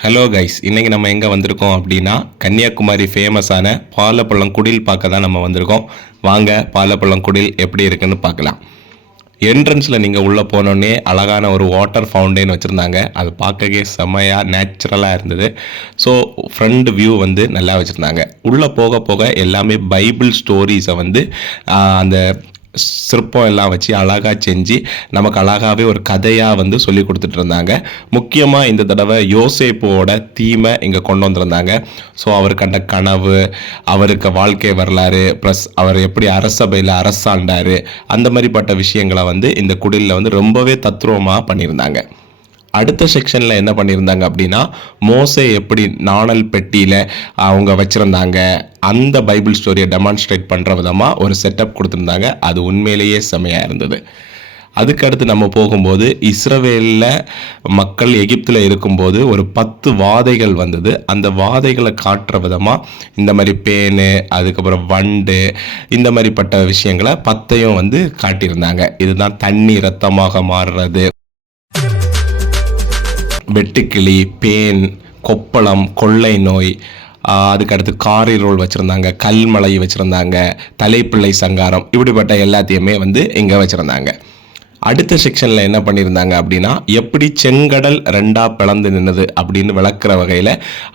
Hello guys, இன்றைக்கி நம்ம எங்கே வந்திருக்கோம் அப்படின்னா கன்னியாகுமரி ஃபேமஸான பாலப்பழம் குடில் பார்க்க தான் நம்ம வந்திருக்கோம். வாங்க பாலப்பழம் குடில் எப்படி இருக்குன்னு பார்க்கலாம். என்ட்ரன்ஸில் நீங்கள் உள்ளே போனோடனே அழகான ஒரு வாட்டர் ஃபவுண்டைன் வச்சுருந்தாங்க. அது பார்க்கவே செம்மையாக நேச்சுரலாக இருந்தது. ஸோ ஃப்ரண்ட் வியூ வந்து நல்லா வச்சுருந்தாங்க. உள்ளே போக போக எல்லாமே பைபிள் ஸ்டோரிஸை வந்து அந்த சிற்பம் எல்லாம் வச்சு அழகாக செஞ்சு நமக்கு அழகாகவே ஒரு கதையாக வந்து சொல்லி கொடுத்துட்டு இருந்தாங்க. முக்கியமாக இந்த தடவை யோசேப்போட தீமை இங்கே கொண்டு வந்திருந்தாங்க. ஸோ அவர் கண்ட கனவு, அவருக்கு வாழ்க்கை வரலாறு, ப்ளஸ் அவர் எப்படி அரசபையில் அரசாண்டார், அந்த மாதிரிப்பட்ட விஷயங்களை வந்து இந்த குடிலில் வந்து ரொம்பவே தத்ரூபமாக பண்ணியிருந்தாங்க. அடுத்த செக்ஷனில் என்ன பண்ணியிருந்தாங்க அப்படின்னா, மோசே எப்படி நாணல் பெட்டியில் அவங்க வச்சுருந்தாங்க, அந்த பைபிள் ஸ்டோரியை டெமான்ஸ்ட்ரேட் பண்ணுற விதமாக ஒரு செட்டப் கொடுத்துருந்தாங்க. அது உண்மையிலேயே செமையாக இருந்தது. அதுக்கடுத்து நம்ம போகும்போது இஸ்ரவேலில் மக்கள் எகிப்தில் இருக்கும்போது ஒரு 10 வாதைகள் வந்தது. அந்த வாதைகளை காட்டுற விதமாக இந்த மாதிரி பேனு, அதுக்கப்புறம் வண்டு, இந்த மாதிரிப்பட்ட விஷயங்களை 10ஐயும் வந்து காட்டியிருந்தாங்க. இதுதான் தண்ணி ரத்தமாக மாறுறது, வெட்டுக்கிளி, பேன், கொப்பளம், கொள்ளை நோய், அதுக்கடுத்து காரி ரோல் வச்சுருந்தாங்க, கல்மலை வச்சுருந்தாங்க, தலைப்பிள்ளை சங்காரம், இப்படிப்பட்ட எல்லாத்தையுமே வந்து இங்கே வச்சுருந்தாங்க. அடுத்த செக்ஷனில் என்ன பண்ணியிருந்தாங்க அப்படின்னா, எப்படி செங்கடல் 2ஆக பிளந்து நின்னது அப்படின்னு விளக்குற வகையில்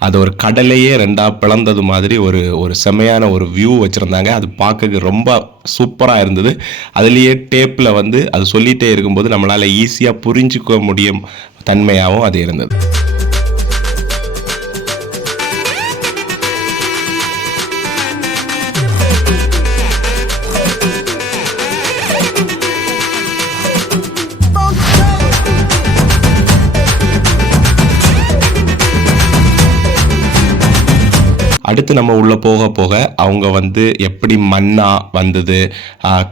அது ஒரு கடலையே 2ஆக பிளந்தது மாதிரி ஒரு செமையான ஒரு வியூ வச்சுருந்தாங்க. அது பார்க்க ரொம்ப சூப்பராக இருந்தது. அதுலேயே டேப்பில் வந்து அது சொல்லிகிட்டே இருக்கும்போது நம்மளால் ஈஸியாக புரிஞ்சுக்க முடியும் தன்மையாகவும் அது இருந்தது. அடுத்து நம்ம உள்ளே போக போக அவங்க வந்து எப்படி மன்னா வந்தது,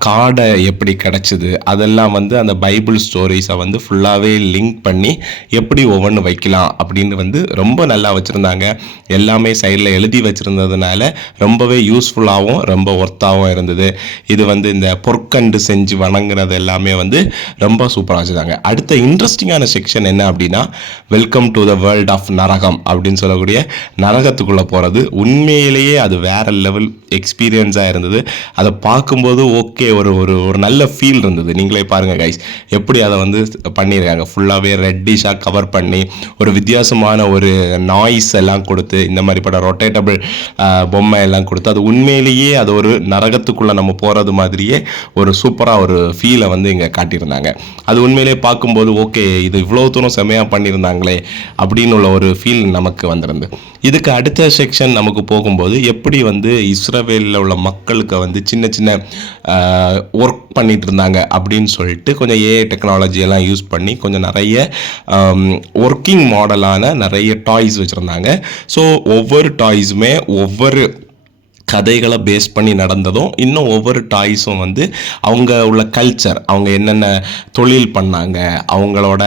காடை எப்படி கிடச்சிது, அதெல்லாம் வந்து அந்த பைபிள் ஸ்டோரிஸை வந்து ஃபுல்லாகவே லிங்க் பண்ணி எப்படி ஒவ்வொன்று வைக்கலாம் அப்படின்னு வந்து ரொம்ப நல்லா வச்சுருந்தாங்க. எல்லாமே சைடில் எழுதி வச்சுருந்ததுனால ரொம்பவே யூஸ்ஃபுல்லாகவும் ரொம்ப ஒர்த்தாகவும் இருந்தது. இது வந்து இந்த பொற்கண்டு செஞ்சு வணங்குறது எல்லாமே வந்து ரொம்ப சூப்பராக வச்சுருந்தாங்க. அடுத்த இன்ட்ரெஸ்டிங்கான செக்ஷன் என்ன அப்படின்னா, welcome to the world of நரகம் அப்படின்னு சொல்லக்கூடிய நரகத்துக்குள்ளே போகிறது. உண்மையிலேயே அது வேற லெவல் எக்ஸ்பீரியன்ஸாக இருந்தது. அதை பார்க்கும்போது ஓகே, ஒரு ஒரு நல்ல ஃபீல் இருந்தது. நீங்களே பாருங்கள் கைஸ், எப்படி அதை வந்து பண்ணியிருக்காங்க. ஃபுல்லாகவே ரெட்டிஷாக கவர் பண்ணி ஒரு வித்தியாசமான ஒரு நாய்ஸ் எல்லாம் கொடுத்து, இந்த மாதிரிப்பட்ட ரொட்டேட்டபிள் பொம்மை எல்லாம் கொடுத்து, அது உண்மையிலேயே அது ஒரு நரகத்துக்குள்ளே நம்ம போகிறது மாதிரியே ஒரு சூப்பராக ஒரு ஃபீலை வந்து இங்கே காட்டியிருந்தாங்க. அது உண்மையிலேயே பார்க்கும்போது ஓகே, இது இவ்வளோ தூரம் செமையாக பண்ணியிருந்தாங்களே அப்படின்னு உள்ள ஒரு ஃபீல் நமக்கு வந்திருந்து. இதுக்கு அடுத்த செக்ஷன் நமக்கு போகும்போது எப்படி வந்து இஸ்ரவேலில் உள்ள மக்களுக்கு வந்து சின்ன சின்ன ஒர்க் பண்ணிட்டு இருந்தாங்க அப்படின்னு சொல்லிட்டு கொஞ்சம் ஏஐ டெக்னாலஜி எல்லாம் யூஸ் பண்ணி கொஞ்சம் நிறைய ஒர்க்கிங் மாடலான நிறைய டாய்ஸ் வச்சுருந்தாங்க. ஸோ ஒவ்வொரு டாய்ஸுமே ஒவ்வொரு கதைகளை பேஸ் பண்ணி நடந்ததும், இன்னும் ஒவ்வொரு டாய்ஸும் வந்து அவங்க உள்ள கல்ச்சர், அவங்க என்னென்ன தொழில் பண்ணாங்க, அவங்களோட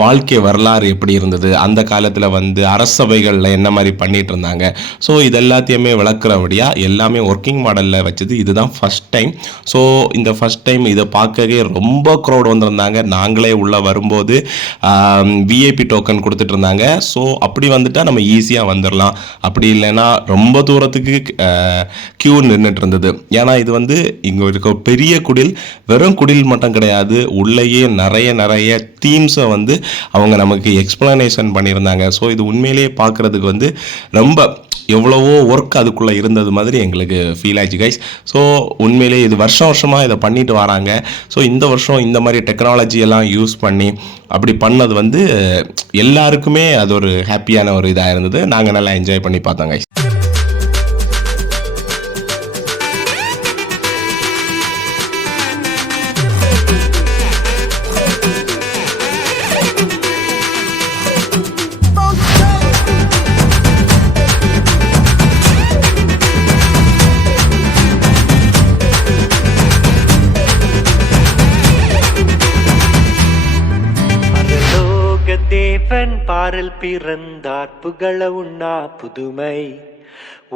வாழ்க்கை வரலாறு எப்படி இருந்தது, அந்த காலத்தில் வந்து அரசபைகளில் என்ன மாதிரி பண்ணிகிட்டு இருந்தாங்க. ஸோ இது எல்லாத்தையுமே விளக்குறபடியாக எல்லாமே ஒர்க்கிங் மாடலில் வச்சது. இதுதான் ஃபஸ்ட் டைம். ஸோ இந்த ஃபஸ்ட் டைம் இதை பார்க்கவே ரொம்ப க்ரௌட் வந்திருந்தாங்க. நாங்களே உள்ளே வரும்போது விஐபி டோக்கன் கொடுத்துட்டு இருந்தாங்க. ஸோ அப்படி வந்துட்டால் நம்ம ஈஸியாக வந்துடலாம், அப்படி இல்லைன்னா ரொம்ப தூரத்துக்கு கியூ நின்றுட்டு இருந்தது. ஏன்னா இது வந்து இங்கே இருக்க பெரிய குடில் வெறும் குடில் மட்டும் கிடையாது, உள்ளேயே நிறைய தீம்ஸை வந்து அவங்க நமக்கு எக்ஸ்பிளனேஷன் பண்ணியிருந்தாங்க. ஸோ இது உண்மையிலேயே பார்க்குறதுக்கு வந்து ரொம்ப எவ்வளவோ ஒர்க் அதுக்குள்ளே இருந்தது மாதிரி எங்களுக்கு ஃபீல் ஆச்சு கைஸ். ஸோ உண்மையிலேயே இது வருஷமாக இதை பண்ணிட்டு வராங்க. ஸோ இந்த வருஷம் இந்த மாதிரி டெக்னாலஜி எல்லாம் யூஸ் பண்ணி அப்படி பண்ணது வந்து எல்லாருக்குமே அது ஒரு ஹாப்பியான ஒரு இதாக இருந்தது. நாங்கள் நல்லா என்ஜாய் பண்ணி பார்த்தோம் கைஸ். தேவன் பாரில் பிறந்தார், புகழ உண்ணா புதுமை,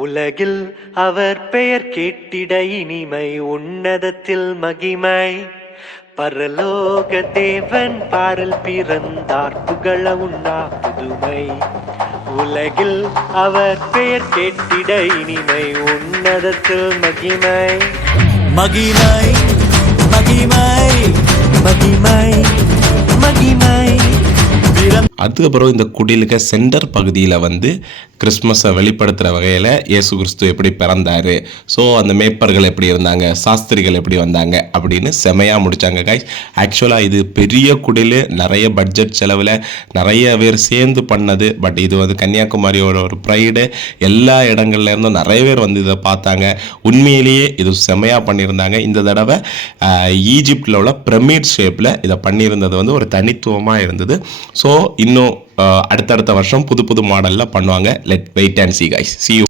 உலகில் அவர் பெயர் கேட்டிட இனிமை, உன்னதத்தில் மகிமை. பரலோக தேவன் பாரில் பிறந்தார், புகழ உண்ணா புதுமை, உலகில் அவர் பெயர் கேட்டிட இனிமை உன்னதத்தில் மகிமை மகிமை மகிமை மகிமை மகிமை அதுக்கப்புறம் இந்த குடிலுக்க சென்டர் பகுதியில் வந்து கிறிஸ்மஸை வெளிப்படுத்துகிற வகையில் இயேசு கிறிஸ்து எப்படி பிறந்தார், ஸோ அந்த மேய்ப்பர்கள் எப்படி இருந்தாங்க, சாஸ்திரிகள் எப்படி வந்தாங்க அப்படின்னு செமையாக முடித்தாங்க காய்ஸ். ஆக்சுவலாக இது பெரிய குடில், நிறைய பட்ஜெட் செலவில் நிறைய பேர் சேர்ந்து பண்ணது. பட் இது வந்து கன்னியாகுமரியோட ஒரு ப்ரைடு. எல்லா இடங்கள்லேருந்தும் நிறைய பேர் வந்து இதை பார்த்தாங்க. உண்மையிலேயே இது செமையாக பண்ணியிருந்தாங்க. இந்த தடவை ஈஜிப்டில் உள்ள பிரமிட் ஷேப்பில் இதை பண்ணியிருந்தது வந்து ஒரு தனித்துவமாக இருந்தது. ஸோ இன்னும் அடுத்தடுத்த வருஷம் புது புது மாடலில் பண்ணுவாங்க. Let wait and see guys. See you.